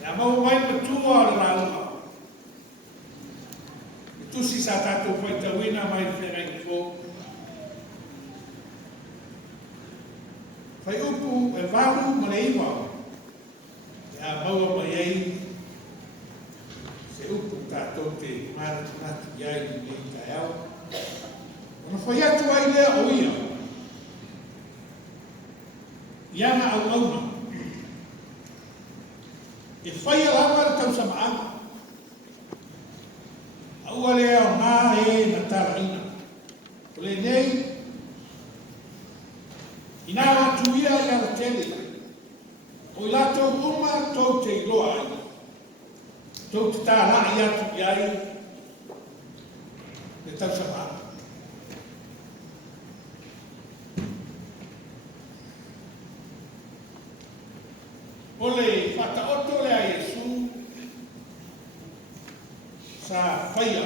Ya mau mai matua o la uma. Tu si sa tatu foi tawina mai whenai fo. Fai upu e waru ma le iwa. Ya maua mai ei. Se upu tato te mara tunatu iai ni mei ka eo. Ona fai atu ai lea o ia. Iana au auna. E fai a lama le tau samaanga. Aua lea o ngā e na tara ina. O le nei, ina atu ia i ala tele. O i lato uma tau te iloa ai. Tau te tā rai atu iai le tau samaanga. O le whataoto le a Iesu sa whaia.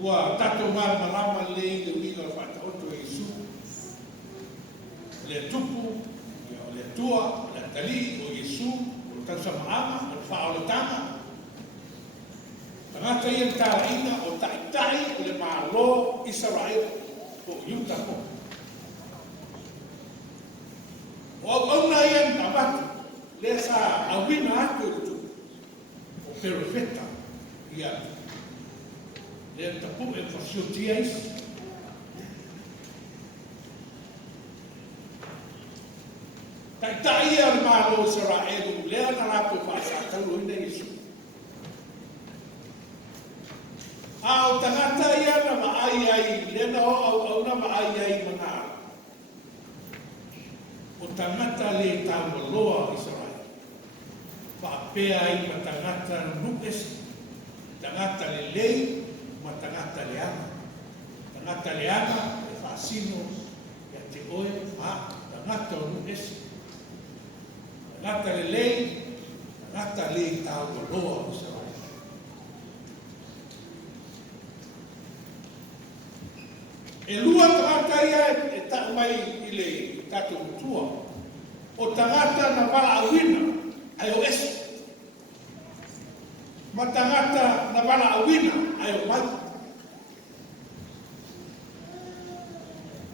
Ua tato marama le i le wina whataoto e Iesu. Le tupu, le tua, le tali o Iesu, o tau samaanga, o le whaoletanga. Tangata ia tāra ina o taitai o le mālo Israel o Iuta po. O auna ia na batu, le sa awina atu tu, o perfeta ia. Le tapu e fasiotia isi. Tai ia le malo Israel, le ana rato fasa tau ina Iesu. A o tangata ia na maai ai, le na o na maai ai manara. O tangata le tāmaloa Israel. Whaapea ai ma tangata nukes, tangata le lei, ma tangata le ama. Tangata le ama, le whaasino, ia te oe, tangata o nukes. Tangata le lei, tangata le tāmaloa Israel. E lua tangata ia e tau mai i le tato utua. O tangata na wala awina ai o esu. Ma tangata na wala awina ai o mai.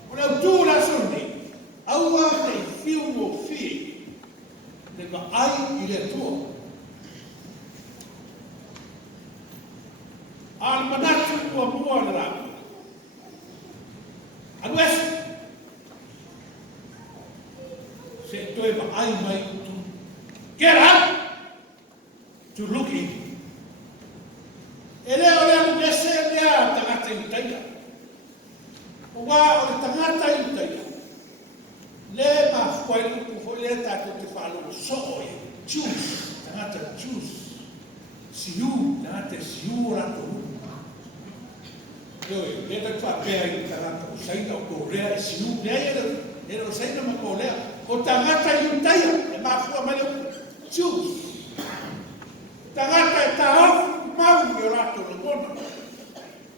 O le utu la soni, aua te fiu mo fie, ne ka ai i le tua. Al manatu ua mua na rama. Anu esu. Se toi ma ai mai utu. Get up to look in. E leo leo mese lea tangata i taia. O wā o le tangata i taia. Le ma fwai upu fwai lea tātou te whālo so e. Choose. Tangata choose. Siu. Tangata siu rato upu. Oi, le ta whapea i tangata o saina o korea e siu. Lea e o saina ma korea. O tangata i utaia, e mafua mai o choose. Tangata e taofu, mafu i o rato le mona.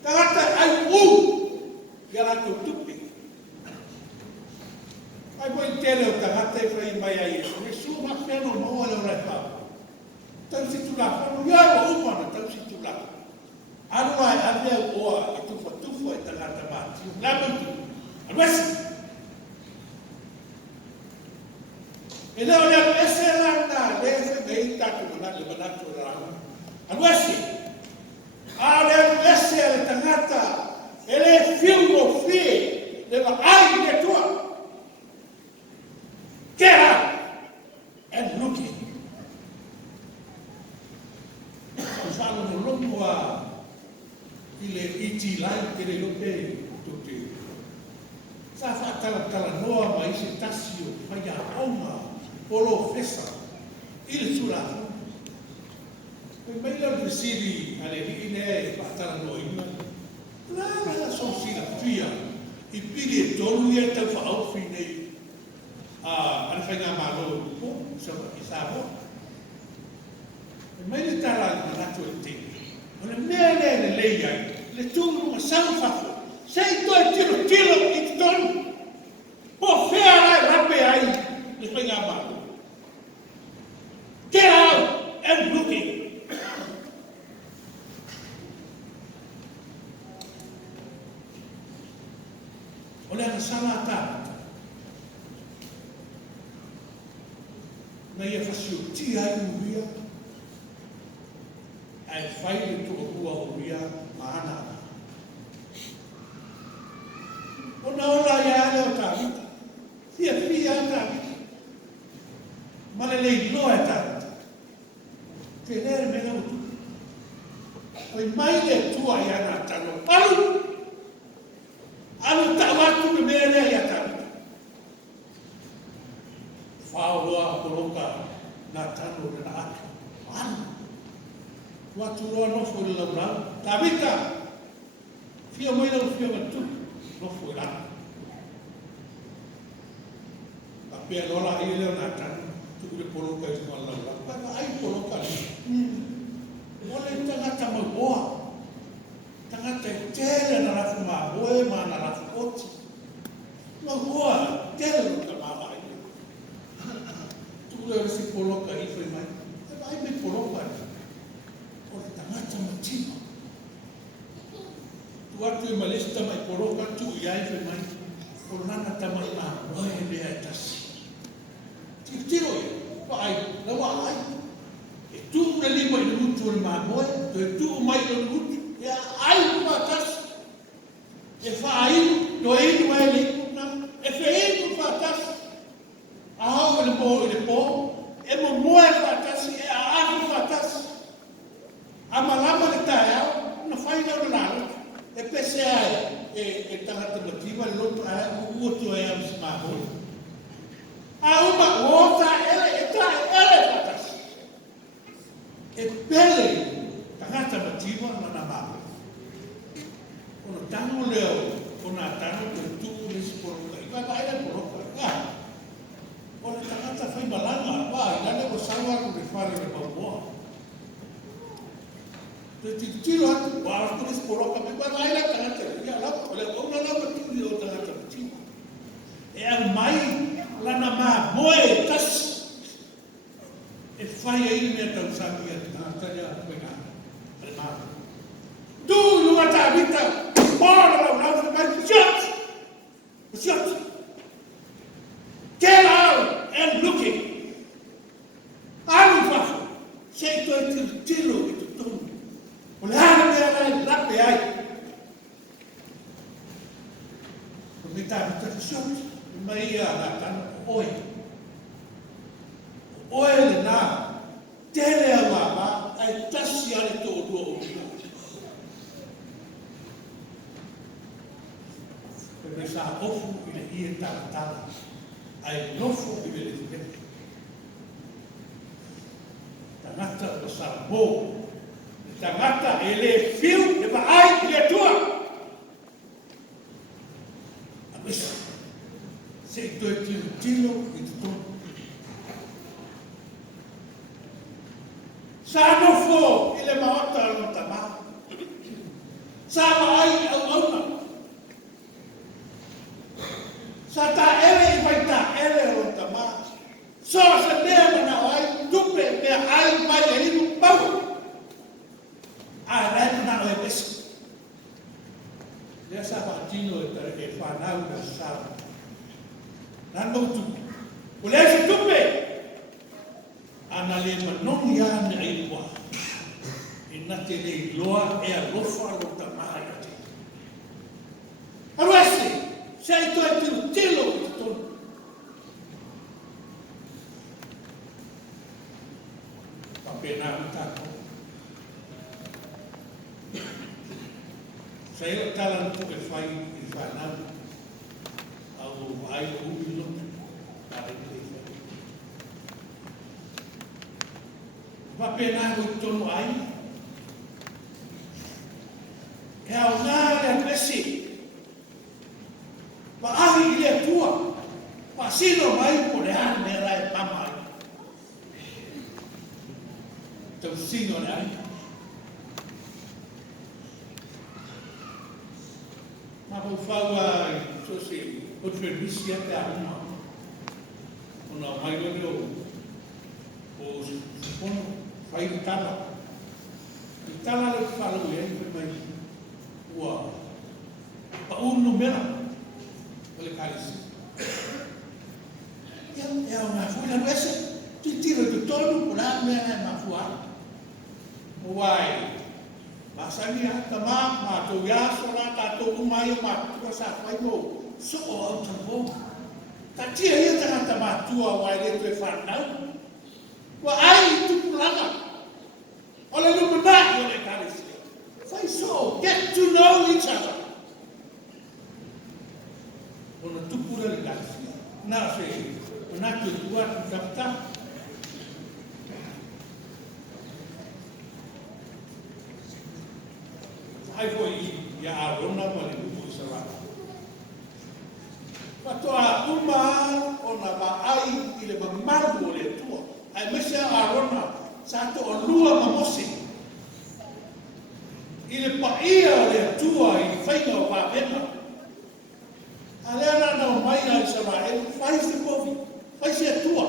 Tangata ai i o rato tupi. Ai voi tele o tangata e whai mai a Iesu. Iesu ma wheno moa le o rai pāpa. Tau si tu lafa, no ia o umana tau si tu lafa. Anu ai avea oa e tufa e tangata mati. Lamantu, anuesi. E leo leo ese lana leze mei tato mana le manatu rana. Anuesi. A leo ese le tangata ele fiu o fie le va ai le tua. Get up and look in. Usalo no longo a ile iti lai ke le lope tuti. Sa fa tala noa ma isi tasio faya oma. Polo fesa, il surato. E meglio che si alle linee patano in la sonsina fia. I pili e tolu e te fa au fine al fina malo un so isavo. E meglio tara la nato il tempo. Non è mele lei ai. Le tu ma sanfa. Sei tu tiro i ton. Po fea la rape ai. sala ta. Na ia fasio ti ai uia. Ai fai le tu o uia maana. Ona ola ia le o ta vita. Fia ta vita. Ma le lei loa ta vita. Ke lere me na utu. Oi mai le tua ia na tano. Alu ta watu me mele ia ta vita. Whaoa koroka na tano na atu. Alu. Watu roa nofo le laurau. Ta vita. Fia mai lau fia watu. Nofo e lana. Pea lola ai leo na tano. Tuku le koroka i suma laurau. Kaka ai koroka ni. Ole tangata magoa. Tangata tele na rafu magoe ma na rafu oti. Magoa tele no ka mama ai. Tuku le si koroka i fai mai. Ai me koroka ni. Ole tangata matima. Tuatu i malista mai koroka tu i ai fai mai. Ole nana tamai magoe lea tasi. Tiro i. Ai, na wa ai. E tu na lima i lutu o mamoe, e tu mai o lutu, e ai patas, e whaai, no e inu e liku na, e whainu patas, a hau e le po, e mo moe patas, e a ahu patas, a malama le tae au, na whaina o lalo, e pese ai, e tangata matima, e lotu ai, o uotu ai am si mamoe. A uma outra, ele patas. E pele, tangata matima na mama. Ona tango leo, ona tango te tu nisi poroka. Iwa ka aina poroka. Ona tangata fai malanga, ilane ko sawa ko me fare le paumoa. Te tiro atu, wala ko nisi poroka, me iwa ka aina tangata. Ia lapa, ona lapa tu o tangata matima. E a mai, lana maa moe tasi. E fai ai mea tau sami atu na tanya koe ngā. Ale maa. Tu lua tā vita. Pora lau mai. Shut. Get out and looking. Alu whafu. Sei toi tilo i tu tonu. O le hana mea lai lape ai. O me tā vita shut. Mai ia ngā tana oi. Oe le nā, tere a wāma, ai tasi ale tō tua o tua. E me sa ofu i le ie tātala, ai nofo i le tibeti. Tangata o sa mō, tangata e le fiu, e ma ai i le tua. A misa, se i toi tilo i te tō. Sa nofo i le maota o tama. Sa maai au auna. Sa ta ere i vai ta ere o tama. So sa mea mana o ai tupe mea ai mai e inu pau. A rai mana o e besi. Lea sa whaatino e tare e whanau na sa. Nan mautu. O lea si tupe. Ana le manoni ane ai loa. E nate le loa e a lofa lo tamai ate. Aruese, se ai toi tilo i tonu. Papena utako. Se ai tala nuku e whai i whanau. Au ai o ui lotu. Pare te whai. Papena ko tonu ai. E au nā le pesi. Pa ahi i le tua. Pa sino mai po le hana me rai pama ai. Tau sino le ai. Ma po whaua i so se o tue misi ate a uma. Ona mai leo o sipono. Fai i tala. I tala le whalau e ai mai ua. Pa unu mera. o le kalisi. Ia o ngā fuina wese, titira tu tonu, o la mea nai mafua. O wai, masani hata ma tau yaso la tatou umai o matua sa whai mo, so o au tambo. Ta tia ia tangata matua wai leto e whanau. Wa ai tupulanga. O le lumanaki o le kalisi. Whai so, get to know each other. O na tupura le kalisi. Nā se, o nā te tua tu tapta. Ai foi ia arona ma le lupu i sara. Patoa uma o na maai i le mamaru o le tua. Ai mese arona sa to o lua mamosi. I le paia o le tua i whainga o wāpena. A lea nana o mai ai sara e whai se kovi, whai se atua.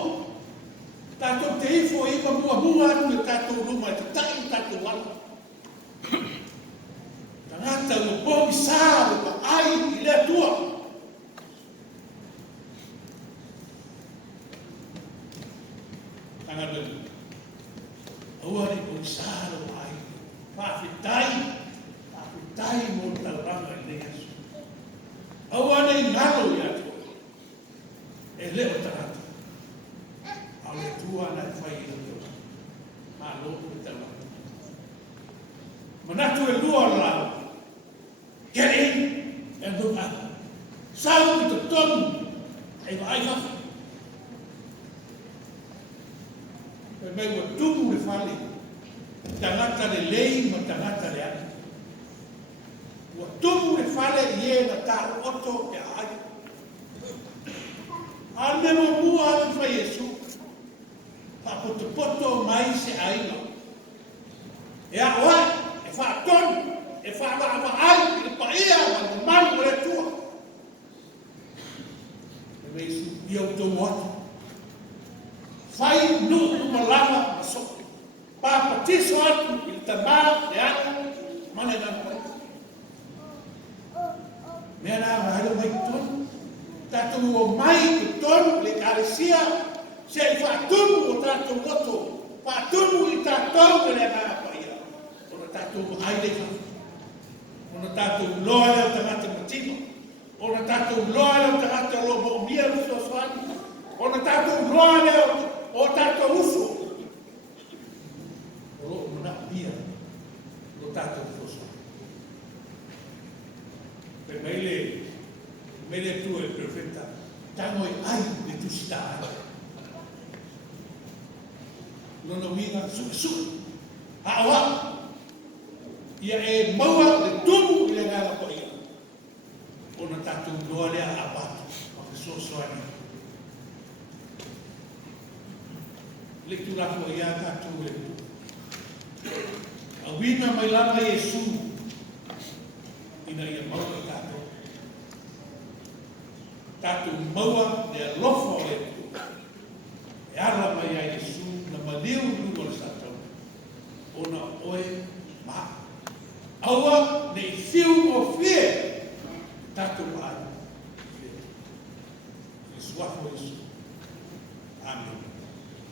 Tātou te ifo i ka mua atu e tātou ruma e te tai tātou wala. Tangata o bogi sāre pa ai i lea tua. Tangata aua ni bogi sāre pa ai. Pāwhitai mo tauranga i lea su. Aua nei ngalo i atu. E leo tangata. Au le tua na whai i atu. Malo i tauranga. Manatu e lua lau. Get in and look out. Sau i te tonu. Ei wa ai hafi. E mei wa tumu le whali. Tangata le lei ma tangata le ani. Wa tumu le whale i e na tāu oto e ai. Ane mo mua atu whai Yesu. Pa poto mai se aina. E a oa, e wha tonu. E whaama ai, i le paia, ma le manu le tua. E mei su, i au tau atu. Whai nuu malama ma soke. Papatiso atu, i le tamā, le atu, mana i nana. Mea nā mahalo mai tonu. Tātou o mai i tonu, le kāresia, se i whaatunu o tātou loto. Whaatunu i tātou le nā paia. O tātou ai le whaatunu. Ona tātou loa leo tangata matima. Ona tātou loa leo tangata lo mo mia uso swani. Ona tātou loa leo o tātou uso. O lo mana mia lo tātou uso. Pe mele tu e perfecta. Tango i ai de tu sta. Lona winga su. Awa. Ia e maua le tumu i le ngana po ia. O na tātou loa lea a batu. O ke sosoani. Le turako ia tātou e tu. A wina mai lama Yesu. Ina ia maua tātou. Tātou maua le alofo le tu. E ara mai a Yesu na maliu lugo le tātou. O na oe maa. Aua nei fiu o fie tātou ai. Yesu wako Yesu. Amen.